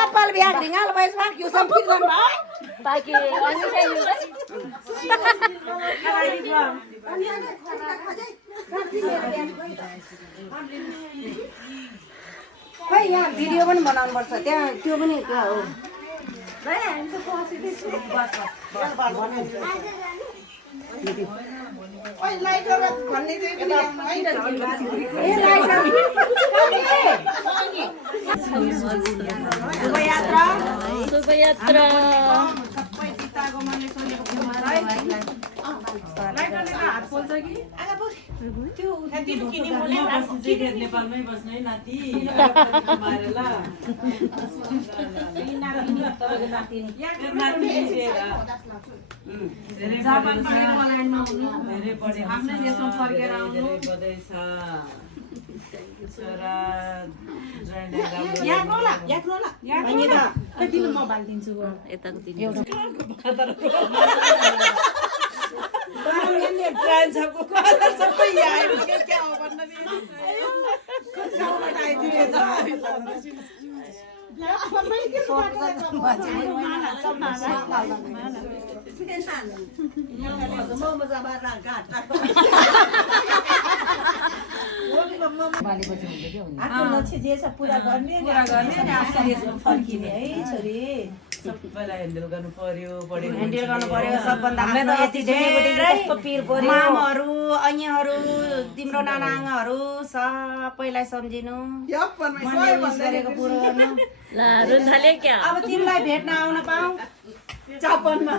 कपाल बिहा ढिङ्गाल भएछ यो सम्पित गर्नु भयो ताकि अनि खै यहाँ भिडियो पनि बनाउनु पर्छ त्यहाँ त्यो पनि क्या हो शुभयात्रा नेपालमै बस्ने नाति आफ्नो लक्ष्य जे छ पुरा गर्ने फर्किने है छोरी सबैलाई ह्यान्डल गर्नु पर्यो सबभन्दा हाम्रो यति धेरै मामहरू ऐयाहरू तिम्रो नानाहरू सबैलाई सम्झिनु गरेको पुरो गर्नु अब तिमीलाई भेट्न आउन पाऊ जापानमा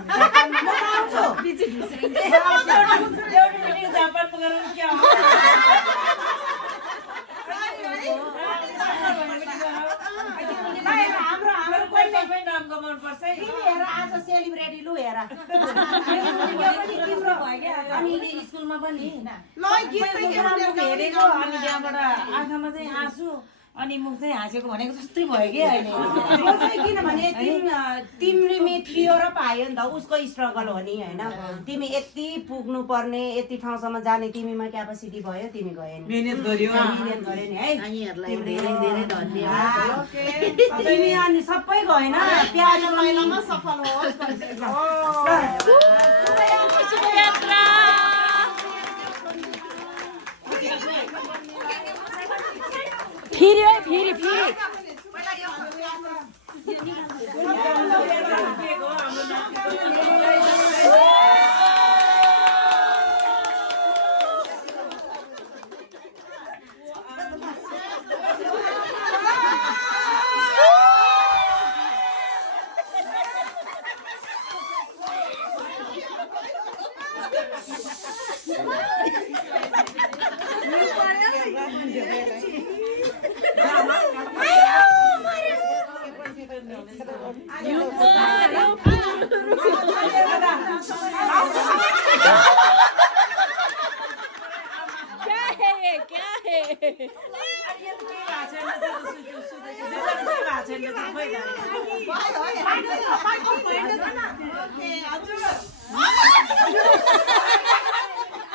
आज सेलिब्रेटी लु हेर अनि स्कुलमा पनि हेरेको अनि त्यहाँबाट आँखामा चाहिँ आँसु अनि मुख चाहिँ हाँसेको भनेको जस्तै भयो कि अहिले किनभने तिमीले थियो र पायो नि त उसको स्ट्रगल हो नि होइन तिमी यति पुग्नु पर्ने यति ठाउँसम्म जाने तिमीमा क्यापासिटी भयो तिमी गयो नि मेहनत गर्यो नि है धेरै धेरै धन्यवाद तिमी अनि सबै गएन प्याज महिनामा सफल होस् फेरि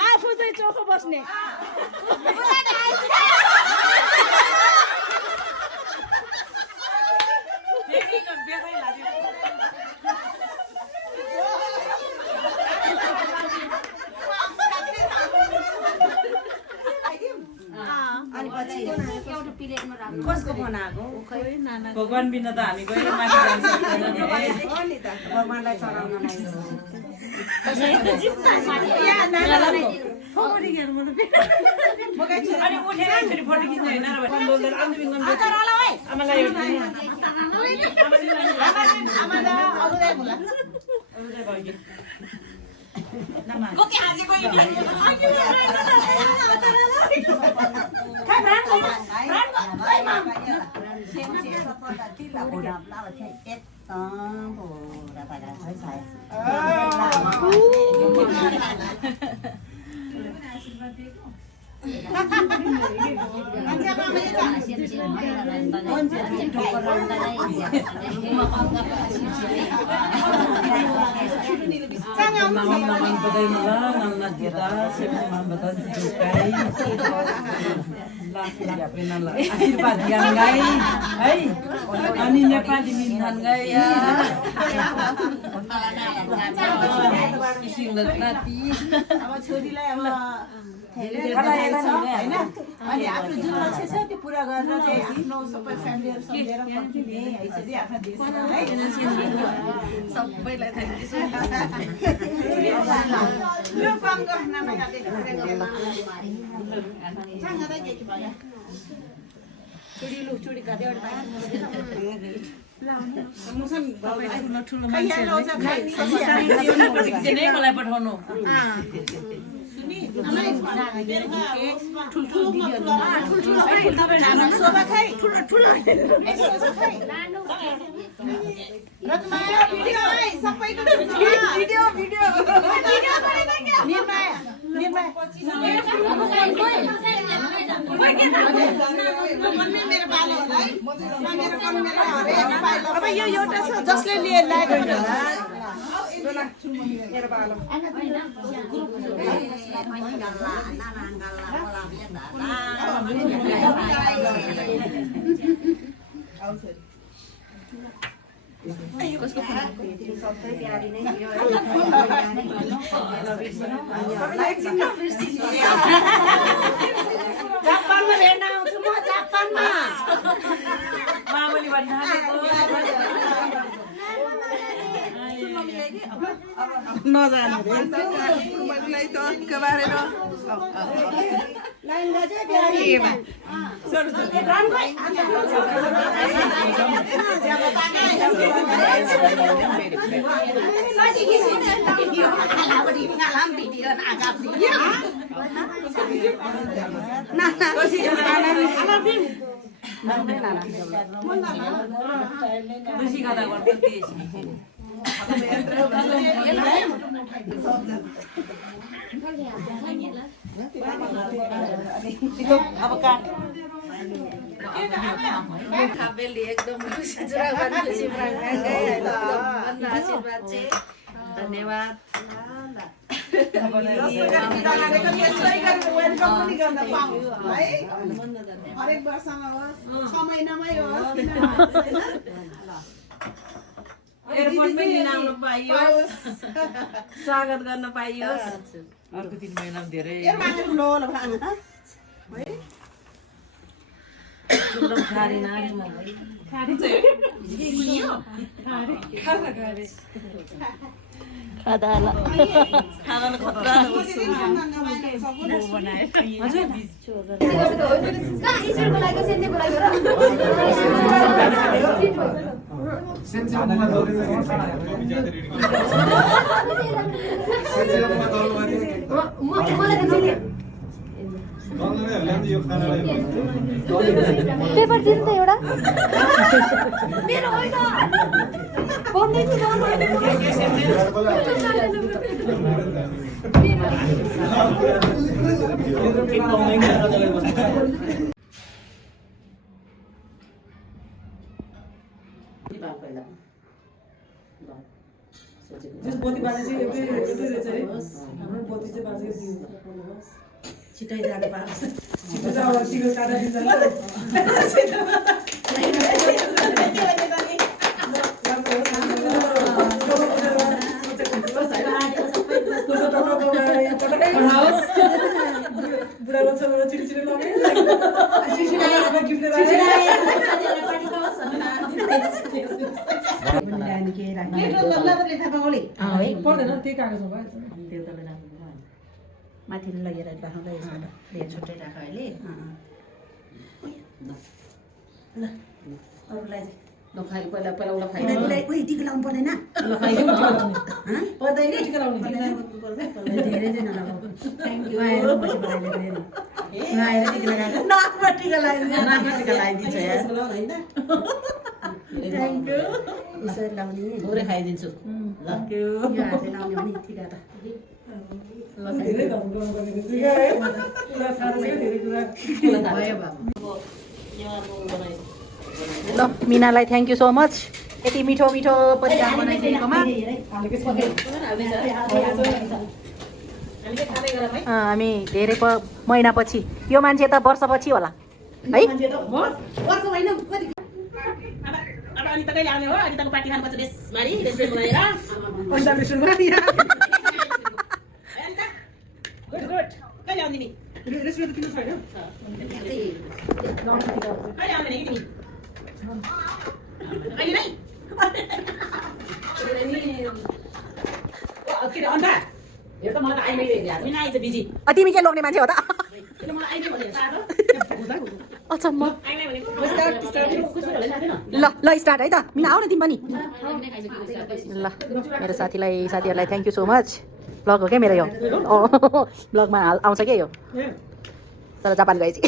आफू चाहिँ चोखो बस्ने कसको फोन आएको भगवान बिना त हामी गएर माथि जान सक्दैनौँ भगवानलाई चढाउन अनि उठेर एकचोटि फोटो खिच्ने होइन आमालाई Anh आशीर्वाद दियांगाई है अनि नेपाली मिन्थान गए या किसिम नाति अब छोरीलाई अब होइन अनि आफ्नो जुन लक्ष्य छ त्यो पुरा गरेर चाहिँ आफ्नो सबै फ्यामिलीहरू सम्झेर फर्किने यसरी आफ्नो देशमा है सबैलाई यो काम गर्न मलाई पठाउनु अब यो एउटा छ जसले ल्याएको सबै प्यारी नै थियो जापानमा हेर्न आउँछु म जापानमा मामली भन्न लाइन गजे प्यारी खुसी गर्दा गर्दा अब काट खाबेली एकदम खुसी जुरा गर्नु खुसी आशीर्वाद चाहिँ धन्यवाद हरेक वर्षमा होस् 6 महिनामै होस् एयरपोर्टमै लिन आउनु पाइयोस् स्वागत गर्न पाइयोस् अर्को 3 महिना धेरै एकदम खारी नारी म खारी चाहिँ खादाला खानाले खतरा पेपर दिनु त एउटा मेरो होइन भन्दैछु छिटै जानु पार्छ माथि लगेर राख्नु छुट्टै राख अहिले ल अरूलाई नखाइ पहिला पहिला उसलाई खाइ टिका लाउनु पर्दैन पर्दैन टिका लाउनु धेरै दिन लगाऊ थ्याङ्क यू आएर बसी बनाइले आएर टिका लगाएर नाकमा टिका लगाइदिन्छ यार थ्याङ्क यू यसरी लाउने थोरै खाइदिन्छु ल यो हातले लाउने भने टिका त धेरै धम्काउनु पर्ने टिका है पुरा थाहा छ धेरै कुरा भयो बाबु ल मिनालाई थ्याङ्क यू सो मच यति मिठो मिठो परिकार बनाइदिएकोमा हामी धेरै महिनापछि यो मान्छे त वर्षपछि होला है तिमी के लोग्ने मान्छे हो त अचम्म ल ल स्टार्ट है त मिना आऊ न तिमी पनि ल मेरो साथीहरूलाई thank you so much blog हो क्या मेरो यो ब्लगमा आउँछ क्या यो तर जापान गएपछि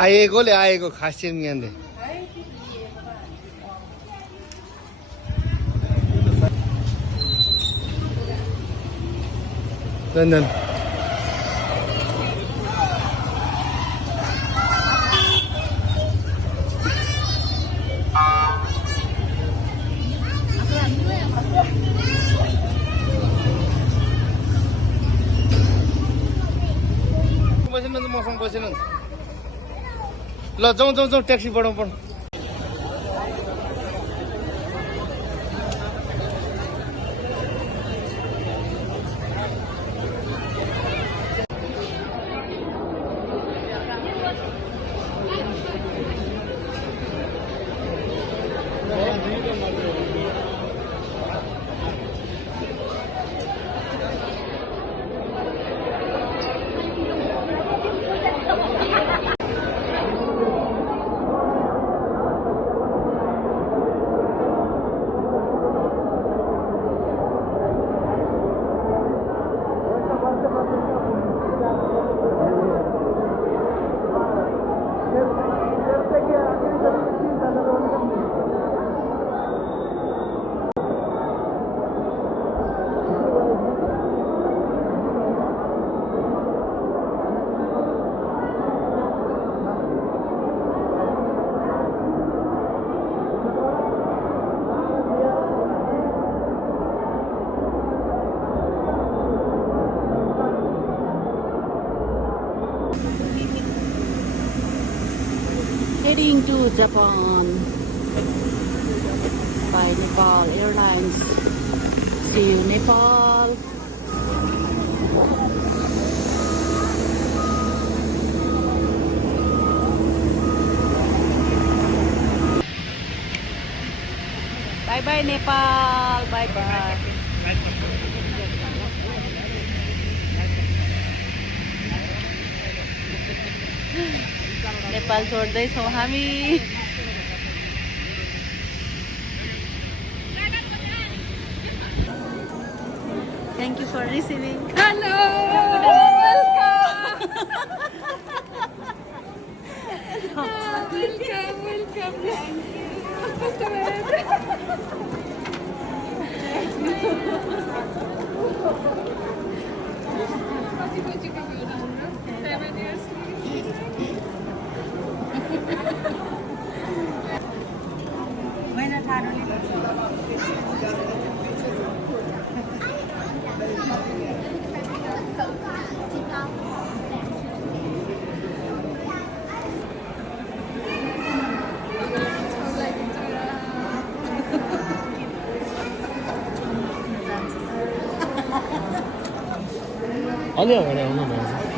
आएकोले आएको खासियत ज्ञान दे चन्दन बसेन त मसँग बसेन ल जाउँ जाउँ जाउँ ट्याक्सी बढाउँ पढौँ Heading to Japan by Nepal Airlines. See you, Nepal. Bye bye, Nepal. Bye bye. Nepal छोड्दैछौँ हामी thank you for receiving hello अलि अगाडि आउनु न